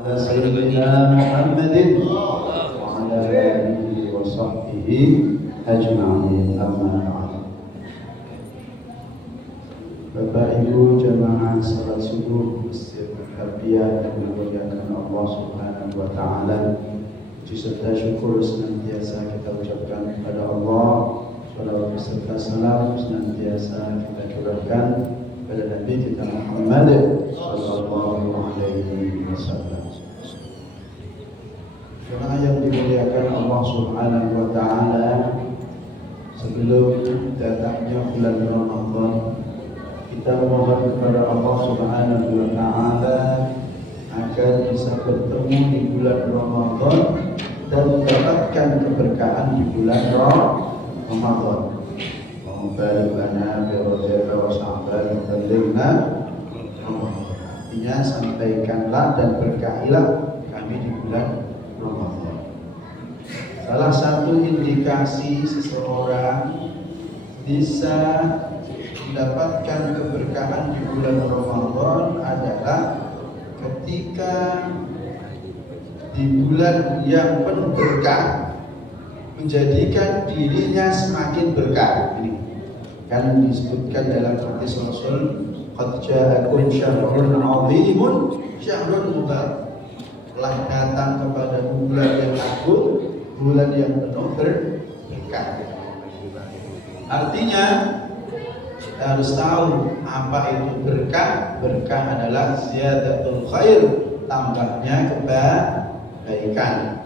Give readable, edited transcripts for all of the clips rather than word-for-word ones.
Sayyidina Muhammadin wa ala alihi wa sahbihi ajma'in, amma ba'd. Bapak Ibu jamaah salat subuh Masjid Tarbiyah yang dimuliakan Allah Subhanahu wa taala, puji serta syukur senantiasa kita ucapkan kepada Allah. Salawat beserta salam senantiasa kita curahkan kepada Nabi kita Muhammad sallallahu alaihi wasallam. Jemaah yang dimuliakan Allah Subhanahu wa taala, sebelum datangnya bulan Ramadan, kita mohon kepada Allah Subhanahu wa taala agar bisa bertemu di bulan Ramadan dan mendapatkan keberkahan di bulan Ramadan. Barik lana bi Rajab wa Sya'ban wa balighna Ramadan. Artinya sampaikanlah dan berkahilah kami di bulan Ramadan. Salah satu indikasi seseorang bisa mendapatkan keberkahan di bulan Ramadan adalah ketika di bulan yang penuh berkah menjadikan dirinya semakin berkah. Ini kan disebutkan dalam hadis Rasul, qad ja'akum syahrun 'azimun syahrun mubarak. Telah datang kepada bulan yang agung, bulan yang penuh berkah. Artinya kita harus tahu apa itu berkah. Berkah adalah ziyadatul khair, tambahnya kebaikan.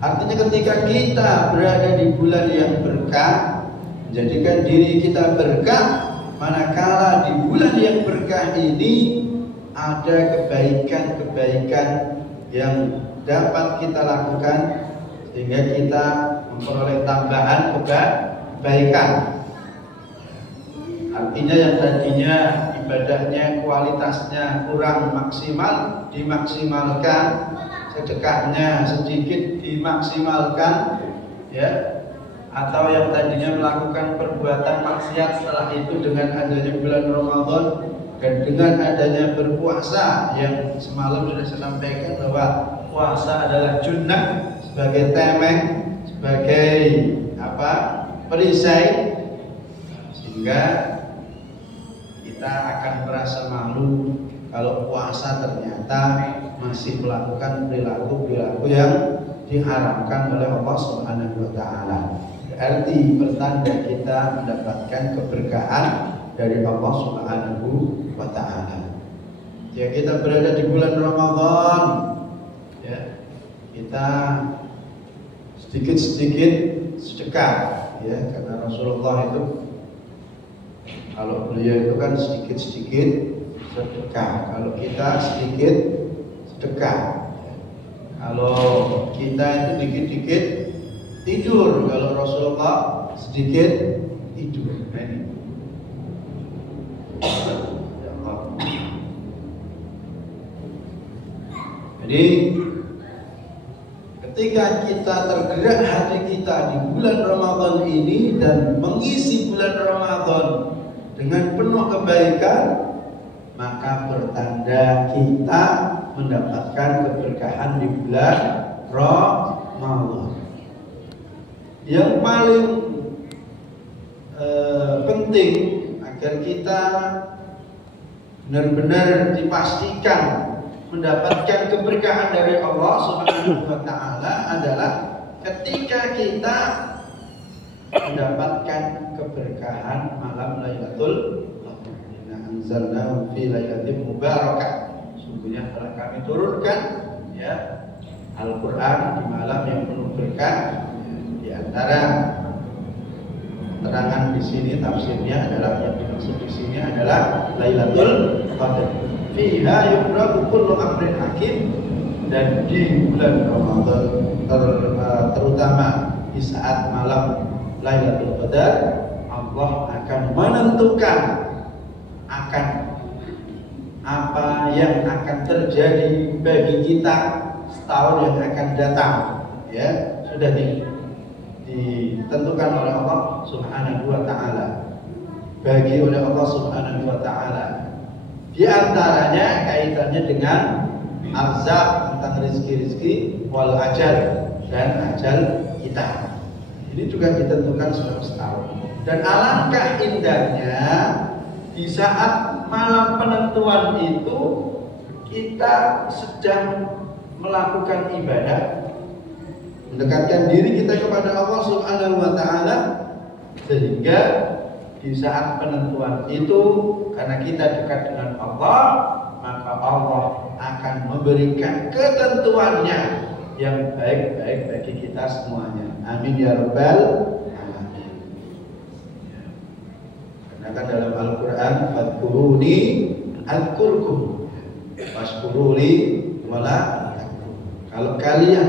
Artinya ketika kita berada di bulan yang berkah, menjadikan diri kita berkah, manakala di bulan yang berkah ini ada kebaikan-kebaikan yang dapat kita lakukan sehingga kita memperoleh tambahan kebaikan. Artinya yang tadinya ibadahnya kualitasnya kurang maksimal dimaksimalkan, sedekahnya sedikit dimaksimalkan, ya. Atau yang tadinya melakukan perbuatan maksiat, setelah itu dengan adanya bulan Ramadan dan dengan adanya berpuasa yang semalam sudah saya sampaikan bahwa puasa adalah junnah, sebagai temeng, sebagai perisai, sehingga kita akan merasa malu kalau puasa ternyata masih melakukan perilaku-perilaku yang diharamkan oleh Allah Subhanahu wa taala. Berarti pertanda kita mendapatkan keberkahan dari Allah Subhanahu wa taala. Jika kita berada di bulan Ramadan, ya, kita sedikit-sedikit sedekah, ya, karena Rasulullah itu kalau beliau itu kan sedikit-sedikit sedekah, kalau kita sedikit sedekah. Kalau kita itu dikit-dikit tidur, kalau Rasulullah sedikit tidur. Nah, ini. Jadi ketika kita tergerak hati kita di bulan Ramadan ini dan mengisi bulan Ramadan dengan penuh kebaikan, maka bertanda kita mendapatkan keberkahan di bulan Ramadan. Yang paling penting agar kita benar-benar dipastikan mendapatkan keberkahan dari Allah Subhanahu wa taala adalah ketika kita mendapatkan keberkahan malam Lailatul Qadar. Inna anzalnahu fi lailatin mubarakah. Sungguhnya telah kami turunkan, ya, Al-Qur'an di malam yang penuh berkah. Di antara keterangan di sini tafsirnya adalah, yang dimaksud di sini adalah Lailatul Qadar. Fiha yufraqu kullu amrin hakim, dan di bulan Ramadan terutama di saat malam Lailatul Qadar, Allah akan menentukan akan apa yang akan terjadi bagi kita setahun yang akan datang, ya, sudah ditentukan oleh Allah Subhanahu wa taala, bagi oleh Allah Subhanahu wa taala. Di antaranya kaitannya dengan arzak, tentang rezeki-rezeki, wal ajal, dan ajal kita. Ini juga ditentukan selama setahun. Dan alangkah indahnya di saat malam penentuan itu kita sedang melakukan ibadah, mendekatkan diri kita kepada Allah Subhanahu wa taala, sehingga di saat penentuan itu karena kita dekat dengan Allah, maka Allah akan memberikan ketentuannya yang baik-baik bagi kita semuanya. Amin ya rabbal alamin. Karena kan dalam Al-Qur'an, "Fadkuruni adzkurkum washkuruli wala takfur." Kalau kalian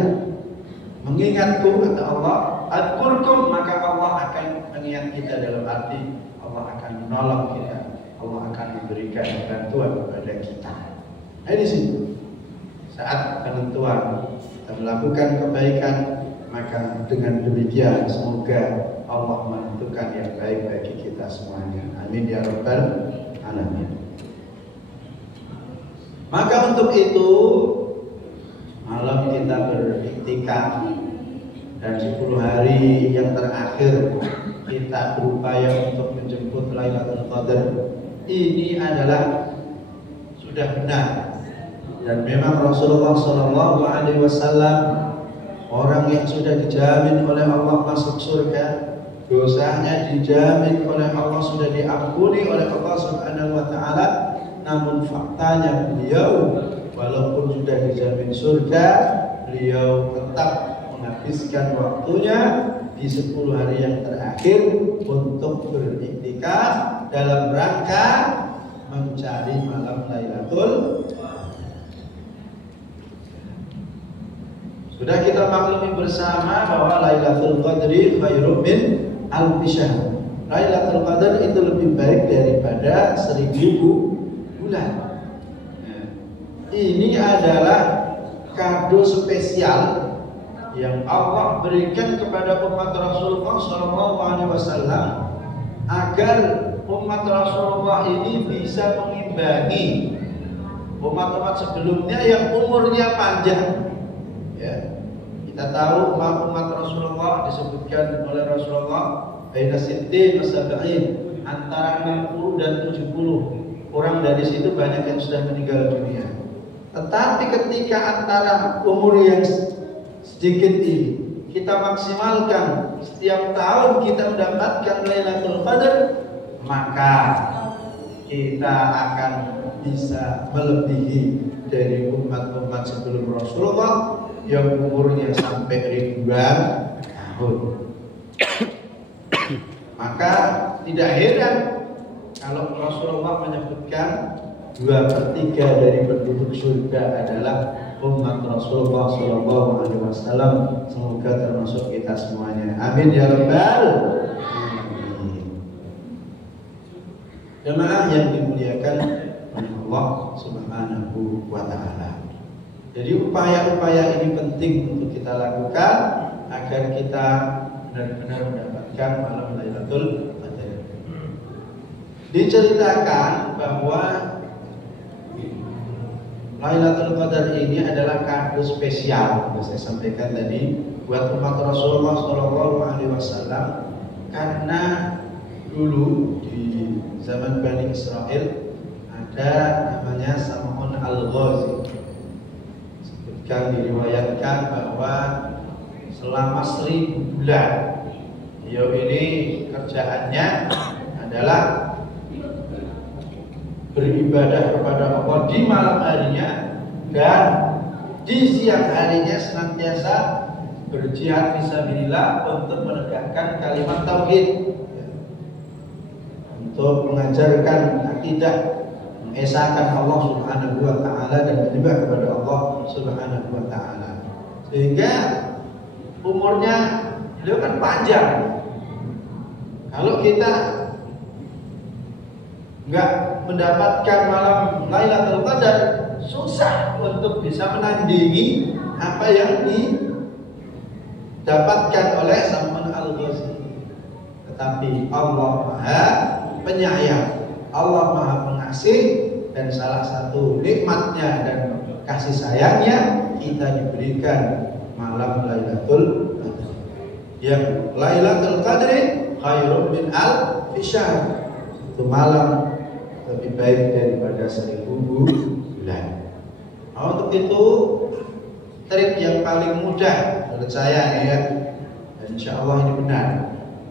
mengingatku kata Allah, adzkurkum, maka Allah akan mengingat kita dalam arti Allah akan menolong kita, Allah akan memberikan bantuan kepada kita. Nah, di situ saat penentuan kita melakukan kebaikan, maka dengan demikian semoga Allah menentukan yang baik bagi kita semuanya. Amin ya rabbal alamin. Maka untuk itu malam kita beriktikaf dan 10 hari yang terakhir kita berupaya untuk menjemput Lailatul Qadar. Ini adalah sudah benar. Dan memang Rasulullah SAW orang yang sudah dijamin oleh Allah masuk surga, dosanya dijamin oleh Allah, sudah diampuni oleh Allah Subhanahu wa taala. Namun faktanya beliau walaupun sudah dijamin surga, beliau tetap menghabiskan waktunya di 10 hari yang terakhir untuk beriktikaf dalam rangka mencari malam Lailatul. Sudah kita maklumi bersama bahwa Lailatul Qadri khairum min alfi syahr. Lailatul Qadar itu lebih baik daripada 1000 bulan. Ini adalah kado spesial yang Allah berikan kepada umat Rasulullah SAW agar umat Rasulullah ini bisa mengimbangi umat-umat sebelumnya yang umurnya panjang. Ya, kita tahu umat Rasulullah disebutkan oleh Rasulullah baina sittin wa sab'in, antara 60 dan 70. Orang dari situ banyak yang sudah meninggal dunia. Tetapi ketika antara umur yang sedikit ini kita maksimalkan, setiap tahun kita mendapatkan Lailatul Qadar, maka kita akan bisa melebihi dari umat-umat sebelum Rasulullah yang umurnya sampai ribuan tahun. Maka tidak heran kalau Rasulullah menyebutkan 2/3 dari penduduk surga adalah umat Rasulullah SAW. Semoga termasuk kita semuanya. Amin ya rabbal alamin. Jemaah yang dimuliakan oleh Allah Subhanahu wa taala. Jadi upaya-upaya ini penting untuk kita lakukan agar kita benar-benar mendapatkan malam Lailatul Qadar. Diceritakan bahwa Lailatul Qadar ini adalah kado spesial, yang saya sampaikan tadi, buat umat Rasulullah SAW, karena dulu di zaman Bani Israel ada namanya Sam'un al-Ghazi. Diriwayatkan bahwa selama 1000 bulan beliau ini kerjaannya adalah beribadah kepada Allah di malam harinya, dan di siang harinya senantiasa berjihad fisabilillah untuk menegakkan kalimat tauhid, untuk mengajarkan akidah, mengesahkan Allah Subhanahu wa taala dan menyembah kepada Allah Subhanahu wa taala. Sehingga umurnya beliau kan panjang. Kalau kita enggak mendapatkan malam Lailatul Qadar, susah untuk bisa menandingi apa yang didapatkan oleh Sam'un al-Ghazi. Tetapi Allah Maha Penyayang, Allah Maha Pengasih, dan salah satu nikmatnya dan kasih sayangnya kita diberikan malam Lailatul Qadar. Yang Lailatul Qadri khairun min alfi syahr. Itu malam lebih baik daripada 1000 bulan. Nah, untuk itu trik yang paling mudah menurut saya ya, dan insya Allah ini benar.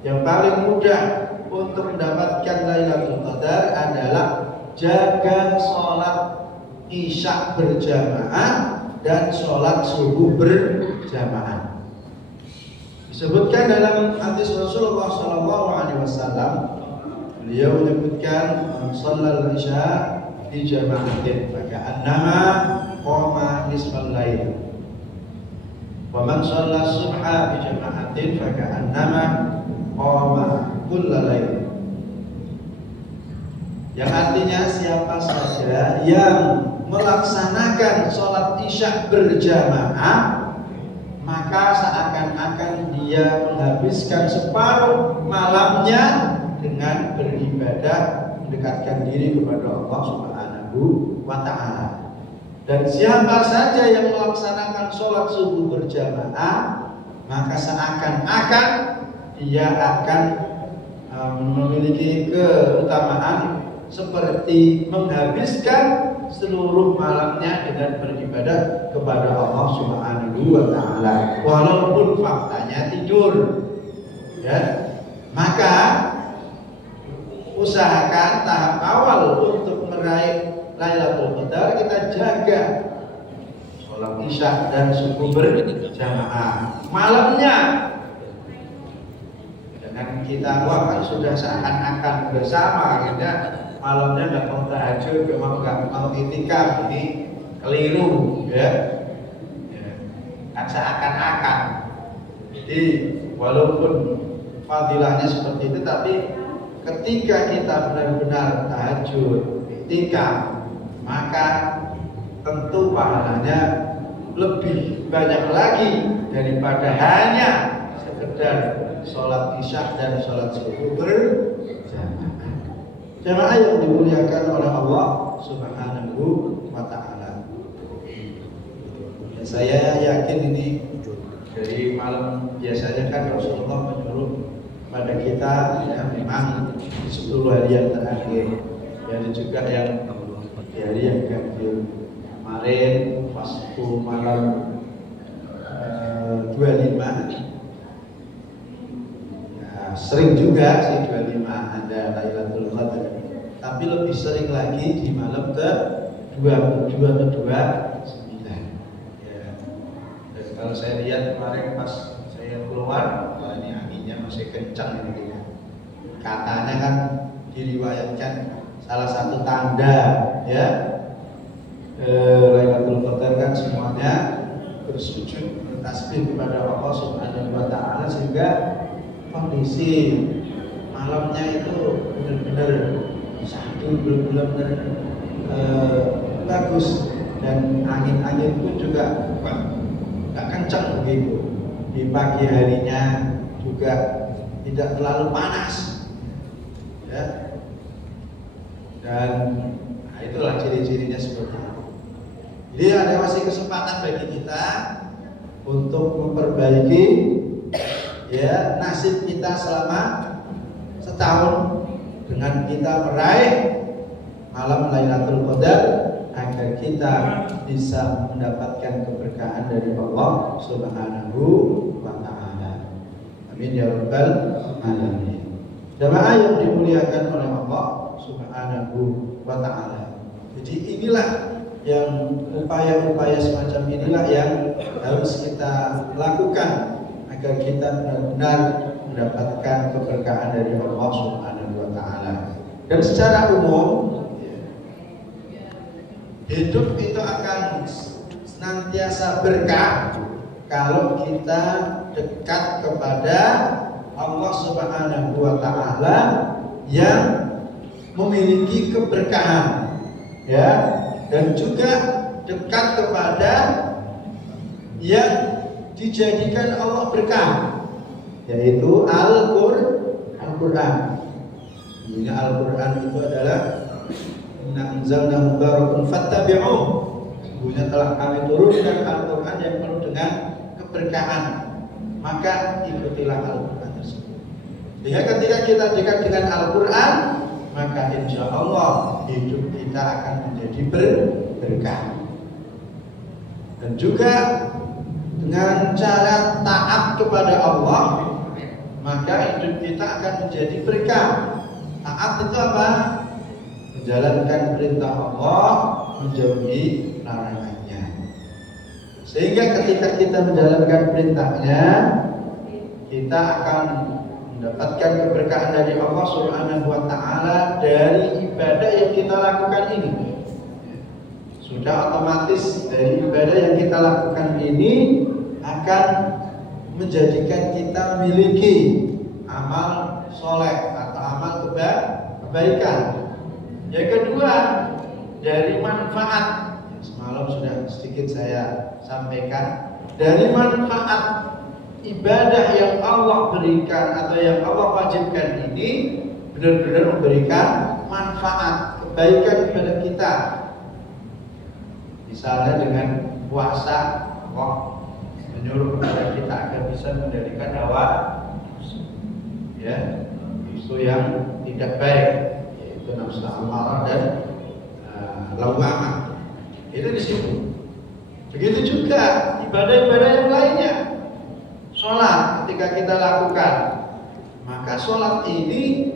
Yang paling mudah untuk mendapatkan Lailatul Qadar adalah jaga sholat isya berjamaah dan sholat subuh berjamaah. Disebutkan dalam hadis Rasulullah SAW, beliau menyebutkan sholat isya di jamaatin maka annama qoma nisfal lail. Wa man shalla subha bi jama'atin fa ka'annama qama kullal lail. Yang artinya siapa saja yang melaksanakan sholat isya berjamaah maka seakan-akan dia menghabiskan separuh malamnya dengan beribadah mendekatkan diri kepada Allah Subhanahu wa ta'ala. Dan siapa saja yang melaksanakan sholat subuh berjamaah maka seakan-akan dia akan memiliki keutamaan seperti menghabiskan seluruh malamnya dengan beribadah kepada Allah Subhanahu wa ta'ala walaupun faktanya tidur ya. Maka usahakan tahap awal untuk meraih Lailatul Qadar kita jaga sholat isya dan subuh berjamaah. Malamnya jangan kita kan sudah seakan-akan bersama kita malamnya nggak mau tahajud, nggak mau itikaf, ini keliru ya. Kan seakan-akan. Jadi walaupun fadilahnya seperti itu, tapi ketika kita benar-benar tahajud, itikaf, maka tentu pahalanya lebih banyak lagi daripada hanya sekedar sholat isya dan sholat subuh berjamaah. Jamaah yang dimuliakan oleh Allah Subhanahu wa ta'ala. Saya yakin ini dari malam biasanya kan Rasulullah menyuruh pada kita ya, memang 10 hari yang terakhir. Dan juga yang di hari yang ganjil kemarin waktu malam 25 ya, sering juga sih 25 ada Lailatul Qadar, tapi lebih sering lagi di malam ke 22 ke 29 ya. Dan kalau saya lihat kemarin pas saya keluar, wah ini anginnya masih kencang ini ya. Katanya kan diriwayatkan salah satu tanda ya Lailatul Qadar kan semuanya bersujud bertasbih kepada Allah Subhanahu wa ta'ala sehingga kondisi malamnya itu benar-benar syahdu, benar-benar bagus, dan angin-angin pun juga nggak kencang begitu. Di pagi harinya juga tidak terlalu panas ya. Dan nah itulah ciri-cirinya seperti itu. Jadi ada masih kesempatan bagi kita untuk memperbaiki ya nasib kita selama setahun dengan kita meraih malam Lailatul Qadar agar kita bisa mendapatkan keberkahan dari Allah Subhanahu wa ta'ala. Amin ya rabbal alamin. Jamaah yang dimuliakan oleh Allah Subhanahu wa ta'ala. Jadi inilah yang upaya-upaya semacam inilah yang harus kita lakukan agar kita benar-benar mendapatkan keberkahan dari Allah Subhanahu wa ta'ala. Dan secara umum hidup itu akan senantiasa berkah kalau kita dekat kepada Allah Subhanahu wa ta'ala yang memiliki keberkahan ya, dan juga dekat kepada yang dijadikan Allah berkah, yaitu Al-Qur'an. Ini Al-Qur'an itu adalah inna anzalnahu mubarakun fattabi'uh. sesungguhnya telah kami turunkan Al-Quran yang penuh dengan keberkahan, maka ikutilah Al-Quran tersebut. Sehingga ketika kita dekat dengan Al-Quran, maka insya Allah hidup kita akan menjadi berkah. Dan juga dengan cara taat kepada Allah, maka hidup kita akan menjadi berkah. Taat itu apa? Menjalankan perintah Allah, menjauhi larangannya. Sehingga ketika kita menjalankan perintahnya, kita akan mendapatkan keberkahan dari Allah Subhanahu wa Ta'ala dari ibadah yang kita lakukan ini. Sudah otomatis dari ibadah yang kita lakukan ini akan menjadikan kita memiliki amal soleh atau amal kebaikan. Yang kedua, dari manfaat, semalam sudah sedikit saya sampaikan, dari manfaat ibadah yang Allah berikan atau yang Allah wajibkan ini benar-benar memberikan manfaat kebaikan kepada kita. Misalnya dengan puasa, Allah menyuruh kepada kita agar bisa mengendalikan hawa nafsu yang tidak baik, yaitu nafsu amarah dan lawamah. Itu di situ. Begitu juga ibadah-ibadah yang lainnya. Sholat ketika kita lakukan, maka sholat ini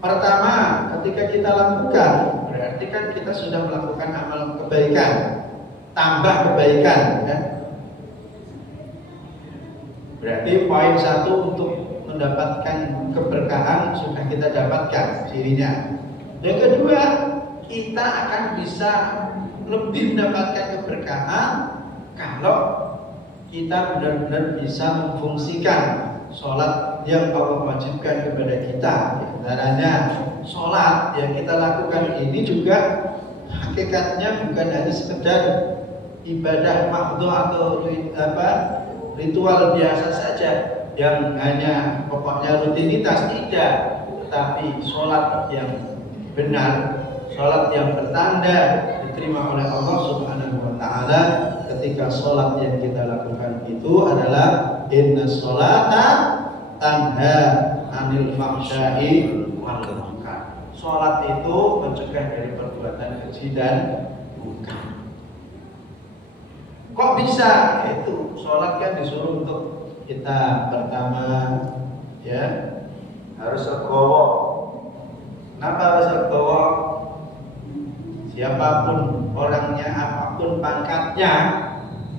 pertama ketika kita lakukan berarti kan kita sudah melakukan amal kebaikan, tambah kebaikan, kan? Berarti poin satu untuk mendapatkan keberkahan sudah kita dapatkan cirinya. Yang kedua, kita akan bisa lebih mendapatkan keberkahan kalau kita benar-benar bisa memfungsikan sholat yang Allah wajibkan kepada kita. Antaranya sholat yang kita lakukan ini juga hakikatnya bukan hanya sekedar ibadah makhdhu atau ritual biasa saja yang hanya pokoknya rutinitas, tidak, tetapi sholat yang benar, sholat yang bertanda diterima oleh Allah Subhanahu wa Ta'ala. Ketika sholat yang kita lakukan itu adalah inna sholata tanha anil fahsya'i wal munkar. Sholat itu mencegah dari perbuatan keji dan munkar. Kok bisa? Itu sholat kan disuruh untuk kita pertama harus legowo. Kenapa harus legowo? Siapapun orangnya, apapun pangkatnya,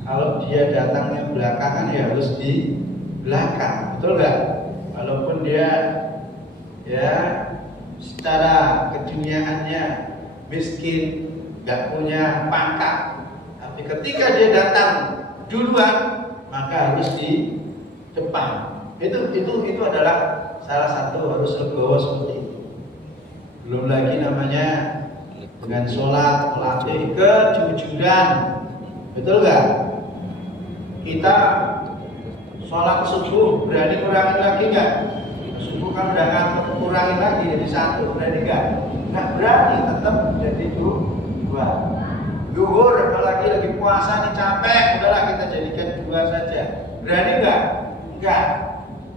kalau dia datangnya belakangan ya harus di belakang, betul nggak? Walaupun dia secara keduniaannya miskin, nggak punya pangkat, tapi ketika dia datang duluan, maka harus di depan. Itu adalah salah satu harus legowo seperti itu. Belum lagi namanya dengan sholat melatih kejujuran, betul nggak? Kita sholat subuh berani kurangin lagi nggak? Subuh kan udah ngantuk, kurangin lagi jadi 1, berani nggak? Nggak berani, tetap jadi 2. Zuhur apalagi lagi puasa nih capek, udahlah kita jadikan 2 saja. Berani nggak? Enggak.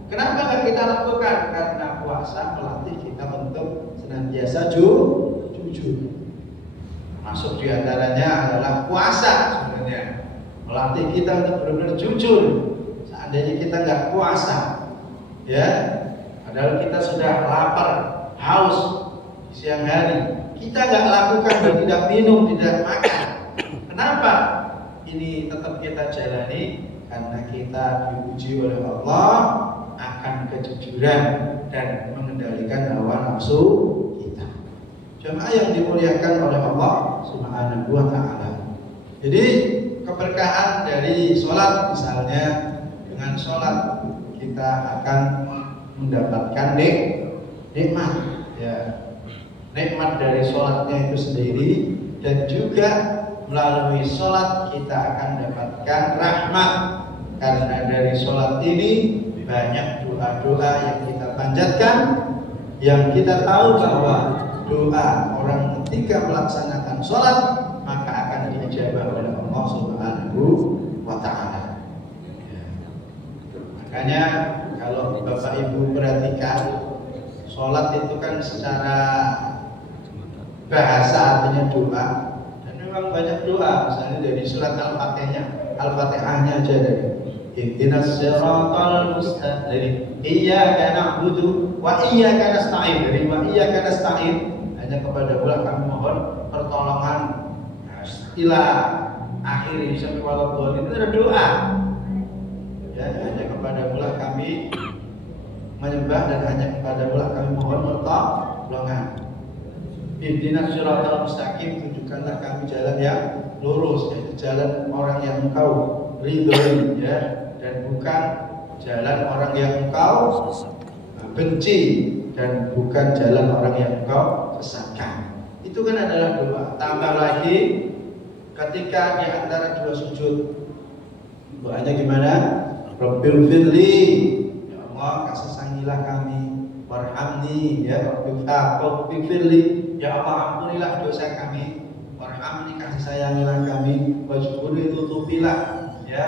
Kenapa nggak kita lakukan? Karena puasa melatih kita untuk senantiasa jujur. Masuk diantaranya adalah puasa sebenarnya, melatih kita untuk benar-benar jujur. Seandainya kita nggak puasa, padahal kita sudah lapar, haus di siang hari, kita nggak lakukan, tidak minum, tidak makan. Kenapa? Ini tetap kita jalani karena kita diuji oleh Allah akan kejujuran dan mengendalikan hawa nafsu kita. Jemaah yang dimuliakan oleh Allah Subhanahu wa Ta'ala. Jadi keberkahan dari sholat, misalnya dengan sholat kita akan mendapatkan nikmat, nikmat dari sholatnya itu sendiri, dan juga melalui sholat kita akan mendapatkan rahmat, karena dari sholat ini banyak doa-doa yang kita panjatkan, yang kita tahu bahwa doa orang ketika melaksanakan sholat maka akan diijabah Subhanahu wa ta'ala. Ya. Makanya kalau Bapak Ibu perhatikan, sholat itu kan secara bahasa artinya doa, dan memang banyak doa. Misalnya dari surat Al-Fatihahnya aja, dari ihdinas siratal mustaqim, dari iyyaka na'budu wa iyyaka nasta'in, dari wa iyyaka nasta'in, hanya kepada Allah kami mohon pertolongan, ila akhir sampai waladhdallin, itu ada doa. Ya, hanya kepada Allah kami menyembah dan hanya kepada Allah kami mohon pertolongan. Ihdinas siratal mustaqim, tunjukkanlah kami jalan yang lurus, yaitu jalan orang yang Engkau ridhoi, ya, dan bukan jalan orang yang Engkau benci, dan bukan jalan orang yang Engkau sesatkan. Itu kan adalah doa. Tambah lagi ketika di antara dua sujud, doanya gimana? Rabbil firli, ya Allah kasih sayanglah kami, warhamni, ya Rabbil firli, ya Allah ampunilah dosa kami, warhamni kasih sayangilah kami, wajburi tutupilah, ya,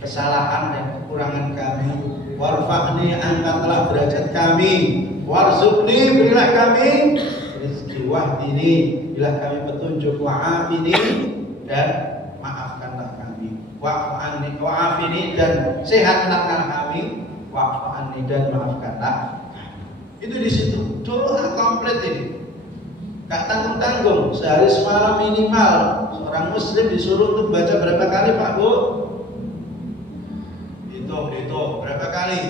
kesalahan dan kekurangan kami, warfa'ni angkatlah derajat kami, warzuqni berilah kami rezeki, wahdini berilah kami petunjuk, wa'afini dan maafkanlah kami, wa'afini dan sehatkanlah kami, wa'afani dan maafkanlah. Itu di situ doa komplit ini, gak tanggung-tanggung. Sehari semalam minimal seorang muslim disuruh untuk baca berapa kali, Pak Bu? Hitung berapa kali?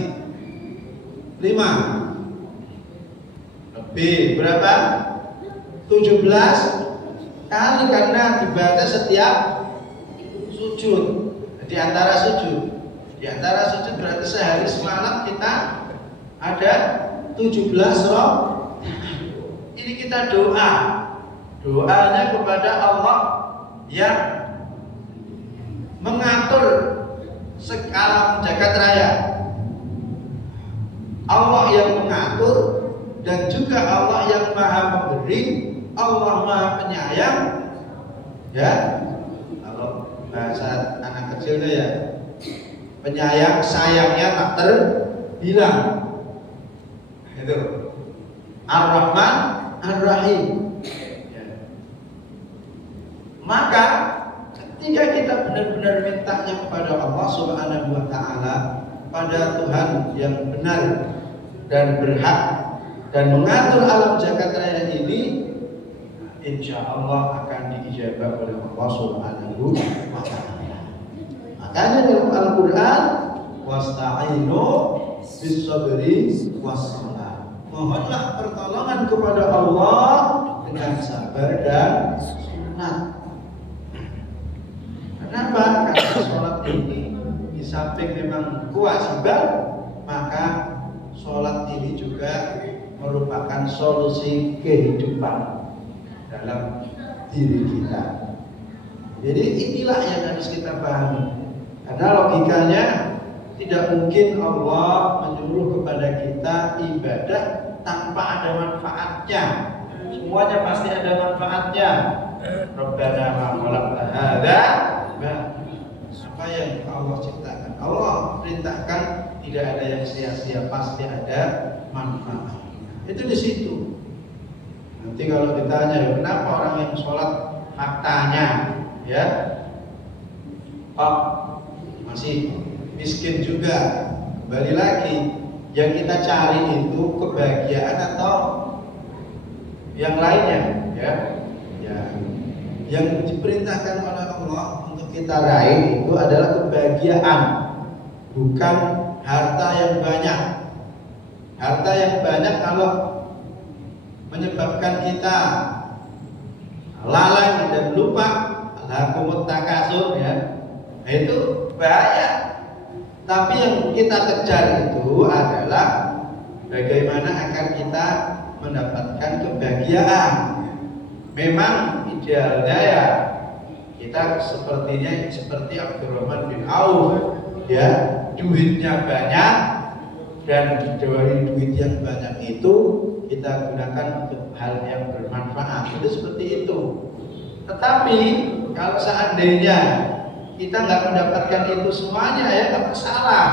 5 lebih, berapa? 17 kali, karena dibaca setiap sujud. Di antara sujud berarti sehari semalam kita ada 17 roh. Ini kita doanya kepada Allah yang mengatur alam jagat raya, Allah yang mengatur, dan juga Allah yang maha memberi, Allah maha penyayang, ya. Kalau bahasa anak kecilnya ya, penyayang, sayangnya tak terbilang. Itu Ar-Rahman Ar-Rahim, ya. Maka ketika kita benar-benar mintanya kepada Allah Subhanahu wa ta'ala, pada Tuhan yang benar dan berhak dan mengatur alam jagat raya ini, insya Allah akan diijabah oleh Allah Subhanahu wa ta'ala. Makanya dalam Al-Quran, wasta'inu bis-sabri was-salah, mohonlah pertolongan kepada Allah dengan sabar dan sunat. Kenapa? Karena sholat ini di samping memang kewajiban, maka sholat ini juga merupakan solusi kehidupan dalam diri kita. Jadi inilah yang harus kita pahami. Karena logikanya tidak mungkin Allah menyuruh kepada kita ibadah tanpa ada manfaatnya. Semuanya pasti ada manfaatnya. Rabbana ma khalaqta hadza, apa yang Allah ciptakan, Allah perintahkan, tidak ada yang sia-sia, pasti ada manfaat. Itu di situ. Nanti kalau ditanya, kenapa orang yang sholat faktanya, ya, kok masih miskin juga? Kembali lagi, yang kita cari itu kebahagiaan atau yang lainnya, ya. Yang diperintahkan oleh Allah untuk kita raih itu adalah kebahagiaan, bukan harta yang banyak. Harta yang banyak kalau menyebabkan kita lalai dan lupa, alhaakumut takasur, ya, itu bahaya. Tapi yang kita kejar itu adalah bagaimana agar kita mendapatkan kebahagiaan. Memang idealnya ya kita sepertinya seperti Abdurrahman bin Auf, ya, duitnya banyak, dan dari duit yang banyak itu kita gunakan untuk hal yang bermanfaat. Itu seperti itu. Tetapi kalau seandainya kita nggak mendapatkan itu semuanya ya nggak masalah.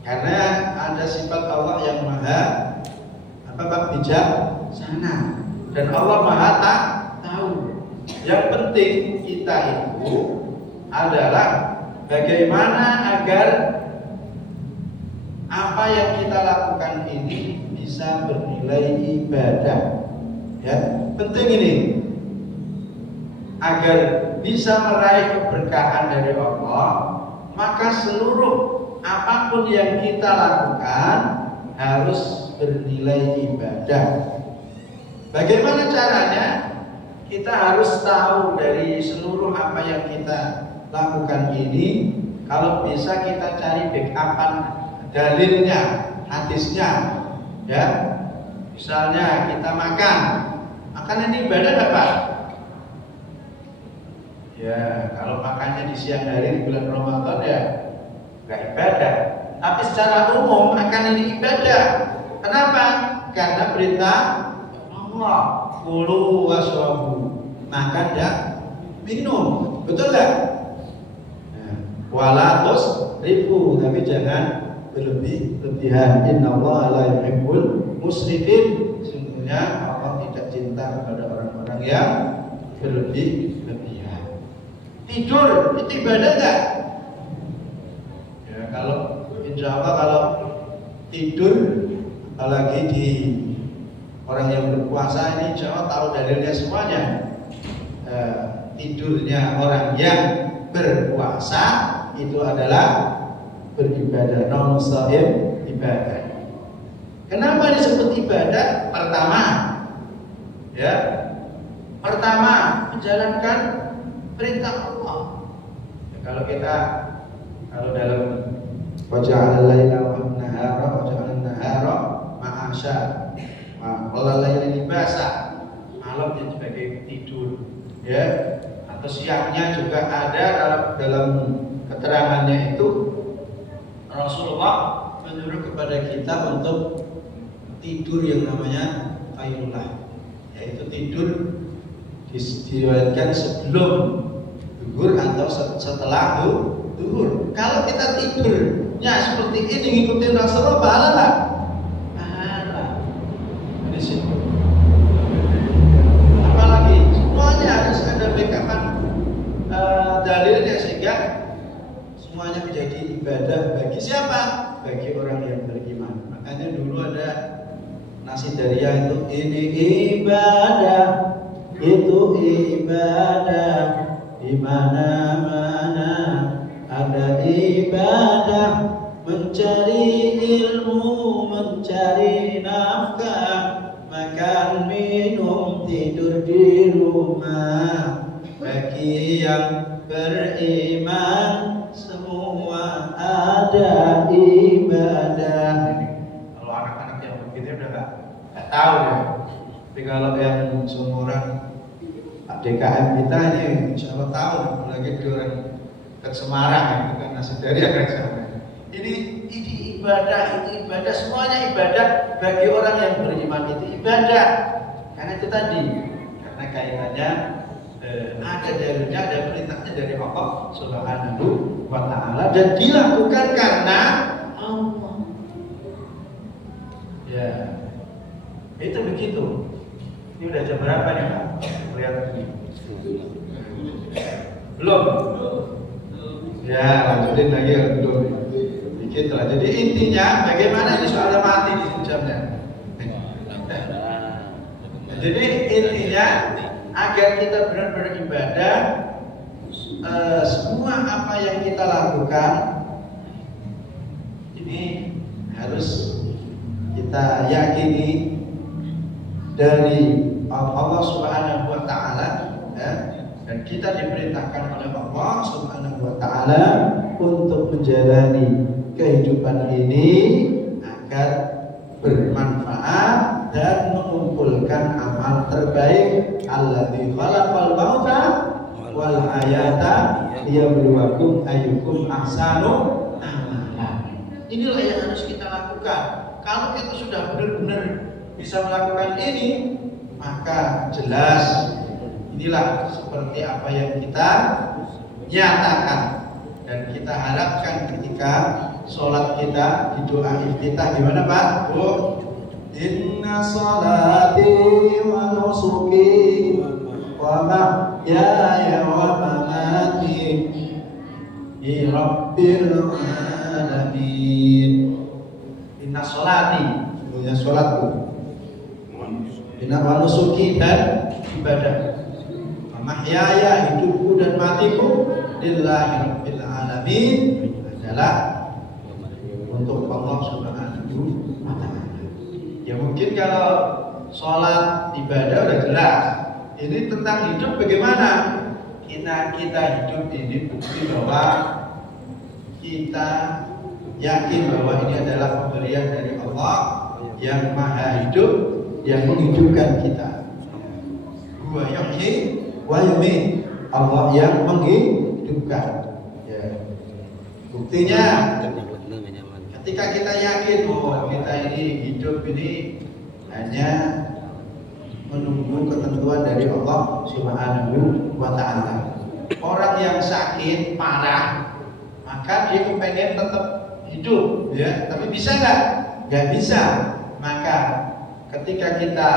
Karena ada sifat Allah yang maha bijaksana dan Allah maha tahu. Yang penting kita itu adalah bagaimana agar apa yang kita lakukan ini bisa bernilai ibadah. Ya, penting ini agar bisa meraih keberkahan dari Allah, maka seluruh apapun yang kita lakukan harus bernilai ibadah. Bagaimana caranya? Kita harus tahu dari seluruh apa yang kita lakukan ini. Kalau bisa kita cari backupan dalilnya, hadisnya. Ya, misalnya kita makan ini ibadah apa? Ya, kalau makannya di siang hari di bulan Ramadan ya nggak ibadah. Tapi secara umum makan ini ibadah. Kenapa? Karena perintah Allah, kulu waswabu, makan dan minum, betul nggak? Walatus ribu, tapi jangan berlebihan. Innallaha la yuhibbul musrifin. Sesungguhnya Allah tidak cinta kepada orang-orang yang berlebihan. Tidur itu ibadah nggak? Ya, kalau insya Allah kalau tidur, apalagi di orang yang berpuasa ini, insya Allah tahu dalilnya semuanya. Tidurnya orang yang berpuasa itu adalah beribadah, non shaim ibadah. Kenapa disebut ibadah? Pertama menjalankan perintah Allah. Kalau dalam waja'al laila wan nahara waja'al nahara ma'asya. Wal laila libasa. Malam yang sebagai tidur, ya. Atau siangnya juga ada dalam keterangannya itu Rasulullah menyuruh kepada kita untuk tidur yang namanya qailullah, yaitu tidur diriwayatkan sebelum zuhur atau setelah zuhur. Kalau kita tidurnya seperti ini ngikutin Rasulullah, pahala nggak? Pahala. Ini sih. Apalagi semuanya harus ada backupan dalilnya sehingga semuanya menjadi ibadah bagi siapa? Bagi orang yang beriman. Makanya dulu ada Nasidaria itu, ini ibadah, itu ibadah, di mana-mana ada ibadah, mencari ilmu, mencari nafkah, makan minum tidur di rumah. Bagi yang beriman semua ada ibadah. Kalau anak-anak yang begitu udah nggak tahu ya. Tapi kalau yang seumuran DKM kita ini insya Allah tahu, apalagi di orang ke Semarang itu kan Nasidaria kan sana. Ini ibadah, semuanya ibadah bagi orang yang beriman itu ibadah. Karena itu tadi, karena kaitannya ada dalilnya, ada perintahnya dari Allah Subhanahu wa Ta'ala dan dilakukan karena Allah. Ya, itu begitu. Ini udah jam berapa nih Pak? Lihat ini. Belum. Ya, lanjutin lagi ya, belum. Dikit lah. Jadi intinya bagaimana ini soalnya mati di jamnya. Jadi intinya agar kita benar-benar ibadah, semua apa yang kita lakukan ini harus kita yakini dari Allah Subhanahu wa Ta'ala, ya, dan kita diperintahkan oleh Allah Subhanahu wa Ta'ala untuk menjalani kehidupan ini agar bermanfaat dan mengumpulkan amal terbaik. Alladzi khalaqal mauta wal hayata liyabluwakum ayyukum ahsanu amala. Inilah yang harus kita lakukan. Kalau kita sudah benar-benar bisa melakukan ini, maka jelas inilah seperti apa yang kita nyatakan dan kita harapkan ketika sholat kita di doa iftitah. Gimana Pak? Bu? Inna salati wa nusuki wa mahyaya wa mamati Rabbil alamin. Inna salati, sebelumnya sholatku, inna wa nusuki dan ibadah, mahyaya hidupku dan matiku lillahi rabbil alamin adalah untuk Allah subhanahu wa ta'ala. Ya mungkin kalau sholat ibadah udah jelas. Ini tentang hidup bagaimana? Kita hidup ini bukti bahwa kita yakin bahwa ini adalah pemberian dari Allah yang maha hidup, yang menghidupkan kita. Huwa yuhyi wa yumiit, Allah yang menghidupkan. Ya. Buktinya ketika kita yakin bahwa kita ini hidup ini hanya menunggu ketentuan dari Allah Subhanahu wa ta'ala. Orang yang sakit parah, maka dia kepengen tetap hidup, ya. Tapi bisa nggak? Nggak bisa. Maka ketika kita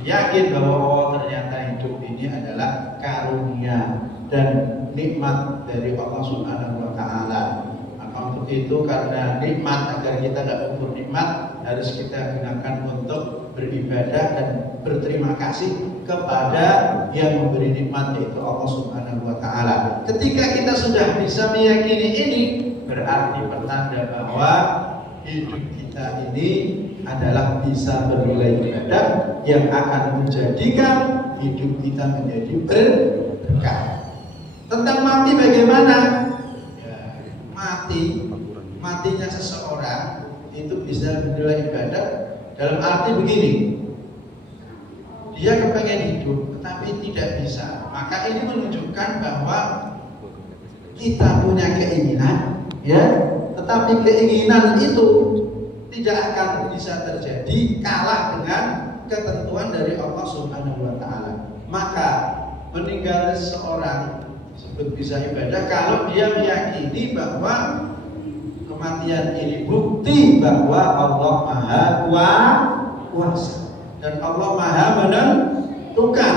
yakin bahwa ternyata hidup ini adalah karunia dan nikmat dari Allah Subhanahu wa ta'ala. Untuk itu karena nikmat, agar kita tidak kufur nikmat, harus kita gunakan untuk beribadah dan berterima kasih kepada yang memberi nikmat, yaitu Allah Subhanahu wa ta'ala. Ketika kita sudah bisa meyakini ini, berarti pertanda bahwa hidup kita ini adalah bisa bernilai ibadah yang akan menjadikan hidup kita menjadi berkah. Tentang mati bagaimana? Matinya seseorang itu bisa bernilai ibadah dalam arti begini, dia kepengen hidup tetapi tidak bisa. Maka ini menunjukkan bahwa kita punya keinginan, ya, tetapi keinginan itu tidak akan bisa terjadi kalah dengan ketentuan dari Allah Subhanahu wa ta'ala. Maka meninggalnya seseorang disebut bisa ibadah kalau dia meyakini bahwa kematian ini bukti bahwa Allah Maha Kuasa dan Allah Maha menentukan.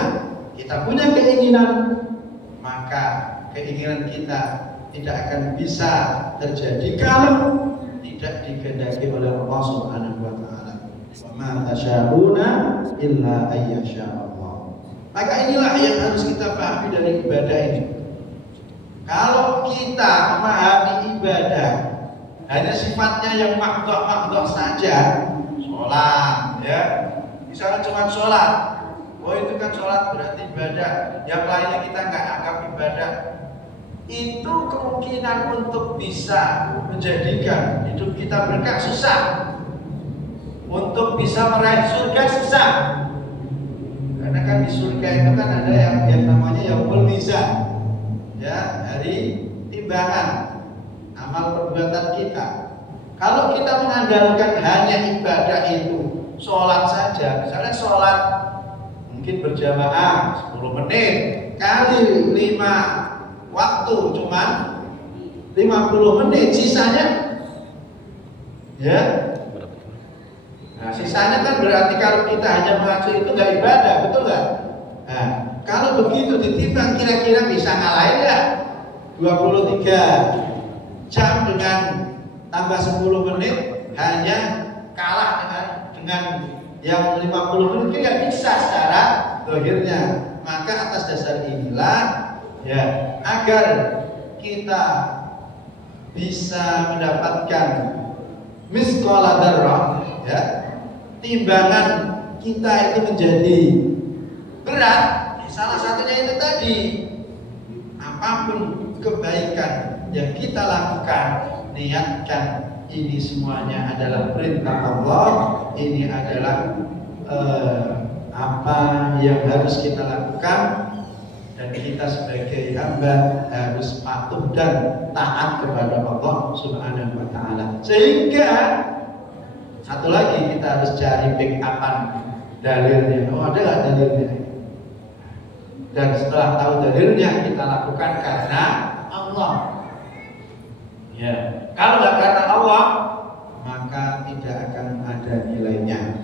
Kita punya keinginan, maka keinginan kita tidak akan bisa terjadi kalau tidak dikehendaki oleh Allah Subhanahu wa ta'ala. Wa ma tasyauna illa ayyasha Allah. Maka inilah yang harus kita pahami dari ibadah ini. Kalau kita memahami ibadah hanya sifatnya yang makdoh saja, sholat, ya, misalnya cuma sholat, oh itu kan sholat berarti ibadah, yang lainnya kita nggak anggap ibadah, itu kemungkinan untuk bisa menjadikan hidup kita berkah susah, untuk bisa meraih surga susah, karena kan di surga itu kan ada yang namanya yaumul mizan, ya, hari timbangan amal perbuatan kita. Kalau kita mengandalkan hanya ibadah itu, sholat saja, misalnya sholat mungkin berjamaah 10 menit kali 5 waktu cuman 50 menit, sisanya ya, nah sisanya kan berarti kalau kita hanya mengacu itu nggak ibadah, betul nggak? Nah, kalau begitu ditimbang kira-kira bisa ngalahin ya 23 jam dengan tambah 10 menit hanya kalah dengan yang 50 menit, nggak bisa secara zahirnya. Maka atas dasar inilah, ya, agar kita bisa mendapatkan misqala dzarrah, ya, timbangan kita itu menjadi berat, salah satunya itu tadi, apapun kebaikan yang kita lakukan, niatkan ini semuanya adalah perintah Allah, ini adalah apa yang harus kita lakukan, dan kita sebagai hamba harus patuh dan taat kepada Allah Subhanahu wa ta'ala. Sehingga satu lagi, kita harus cari backupan dalilnya. Oh, ada nggak dalilnya? dan setelah tahu dalilnya kita lakukan karena Allah. Ya, kalau nggak karena Allah maka tidak akan ada nilainya.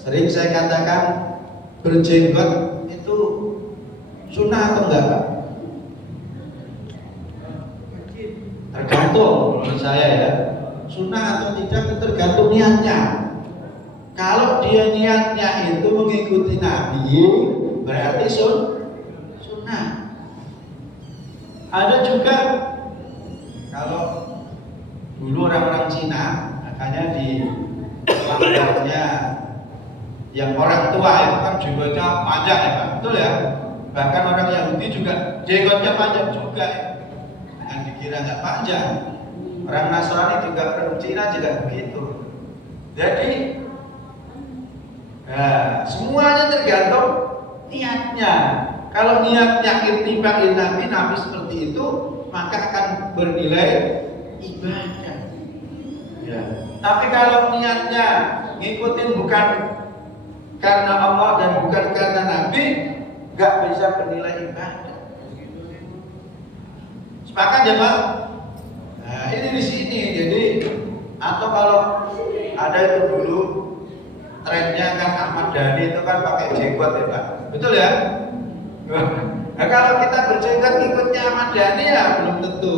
Sering saya katakan berjenggot itu sunnah atau enggak, Pak? Tergantung menurut saya ya. Sunnah atau tidak tergantung niatnya. Kalau dia niatnya itu mengikuti Nabi, berarti sunnah. Ada juga kalau dulu orang-orang Cina, makanya di lambatnya yang orang tua itu kan jenggotnya panjang ya Pak, betul ya? Bahkan orang Yahudi juga jenggotnya panjang juga, jangan dikira nggak panjang. Orang Nasrani juga, orang Cina juga begitu. Jadi semuanya tergantung niatnya. Kalau niatnya ittiba' Nabi seperti itu, maka akan bernilai ibadah. Ya. Tapi kalau niatnya ngikutin bukan karena Allah dan bukan karena Nabi, nggak bisa bernilai ibadah. Sepakat ya Pak? Nah ini di sini. Jadi atau kalau ada itu dulu trennya kan Ahmad Dhani itu kan pakai jenggot ya Pak, betul ya? Nah kalau kita berjenggot ikutnya Ahmad Dhani ya belum tentu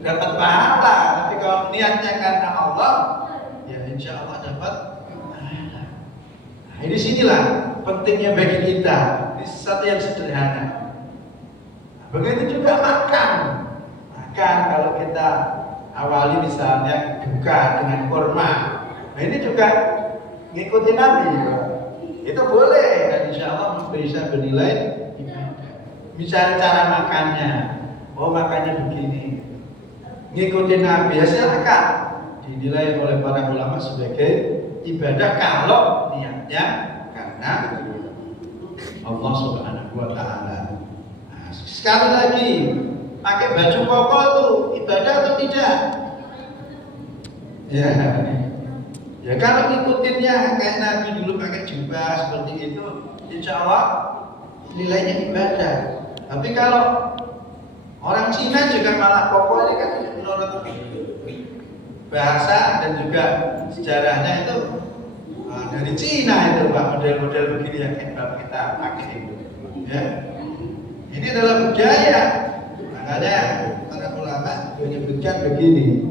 dapat pahala. Tapi kalau niatnya karena Allah, ya insya Allah dapat pahala. Nah ini sinilah pentingnya bagi kita. Ini sesuatu yang sederhana. Nah, begitu juga makan. Makan kalau kita awali misalnya buka dengan kurma. Nah ini juga ngikutin Nabi. Itu boleh dan insya Allah bisa bernilai ibadah. Misalnya cara makannya, oh makannya begini, ngikutin Nabi ya silakan, dinilai oleh para ulama sebagai ibadah kalau niatnya karena Allah Subhanahu wa Ta'ala. Nah, sekali lagi, pakai baju koko itu ibadah atau tidak? Ya kalau ngikutinnya kayak Nabi dulu pakai jubah seperti itu, insya Allah nilainya ibadah. Tapi kalau orang Cina juga malah koko ini kan menurut bahasa dan juga sejarahnya itu dari Cina itu Pak, model-model begini yang kita pakai itu. Ya. Ini adalah budaya. Makanya para ulama menyebutkan begini,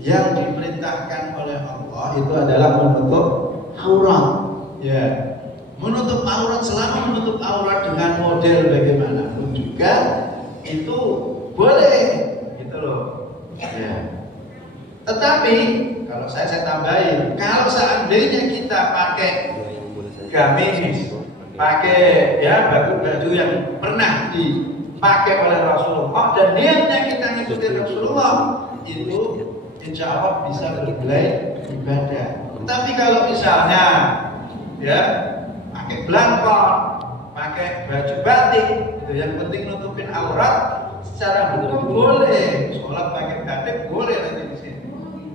yang diperintahkan oleh Allah itu adalah menutup aurat. Ya. Menutup aurat, selama menutup aurat dengan model bagaimanapun juga itu boleh, gitu loh. Ya. Tetapi kalau saya tambahin, kalau seandainya kita pakai gamis, pakai ya baju yang pernah dipakai oleh Rasulullah dan niatnya kita ngikutin Rasulullah, itu insya Allah bisa bernilai ibadah. Tapi kalau misalnya ya pakai belangkon, pakai baju batik, itu yang penting nutupin aurat, secara hukum boleh. Sholat pakai batik boleh nanti di sini.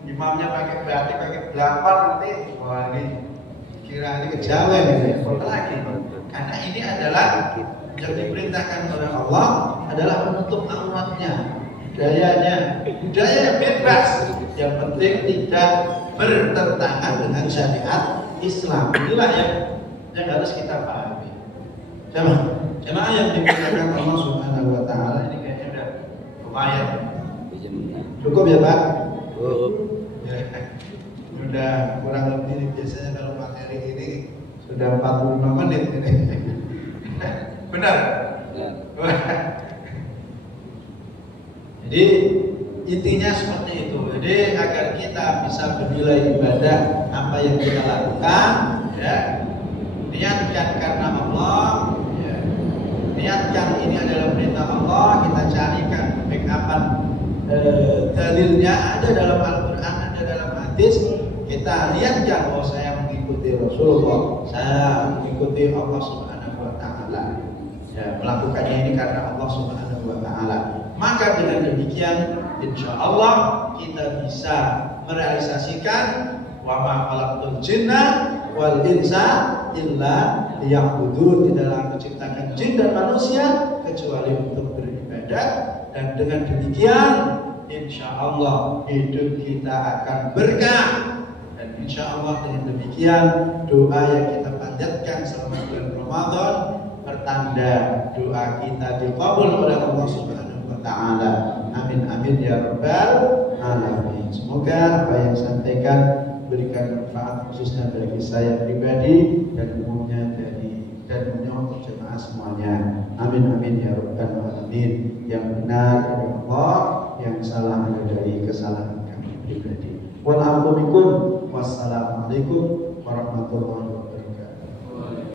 Imamnya pakai batik, pakai belangkon nanti, wah ini kira ini kejawen ini, boleh lagi. Karena ini adalah yang diperintahkan oleh Allah adalah menutup auratnya. Budaya bebas, yang penting tidak bertentangan dengan syariat Islam. Inilah yang harus kita pahami. Jemaah yang dimuliakan Allah Subhanahu wa Ta'ala, ini kayaknya udah lumayan. Cukup ya Pak? Cukup. Ya, udah kurang lebih biasanya kalau materi ini sudah 45 menit ini. Benar? Ya. Jadi intinya seperti itu. Jadi agar kita bisa bernilai ibadah apa yang kita lakukan, ya, niatkan karena Allah, ya, niatkan ini adalah perintah Allah. Kita carikan backupan dalilnya ada dalam Al-Quran, ada dalam hadis. Kita lihatkan bahwa saya mengikuti Rasulullah, saya mengikuti Allah Subhanahu wa Ta'ala, ya, melakukannya ini karena Allah Subhanahu wa Ta'ala. Maka dengan demikian insya Allah kita bisa merealisasikan wa ma khalaqtul jinna wal insa illa liya'budun. Tidaklah aku ciptakan jin dan manusia kecuali untuk beribadah. Dan dengan demikian insya Allah hidup kita akan berkah. Dan insya Allah dengan demikian doa yang kita panjatkan selama bulan Ramadan pertanda doa kita dikabul oleh Allah Subhanahu wa taala. Amin amin ya rabbal alamin. Semoga apa yang saya sampaikan berikan manfaat khususnya bagi saya pribadi dan umumnya untuk jemaah semuanya. Amin amin ya rabbal alamin. Yang benar dari Allah, yang salah ada dari kesalahan kami pribadi. Wassalamualaikum warahmatullahi wabarakatuh.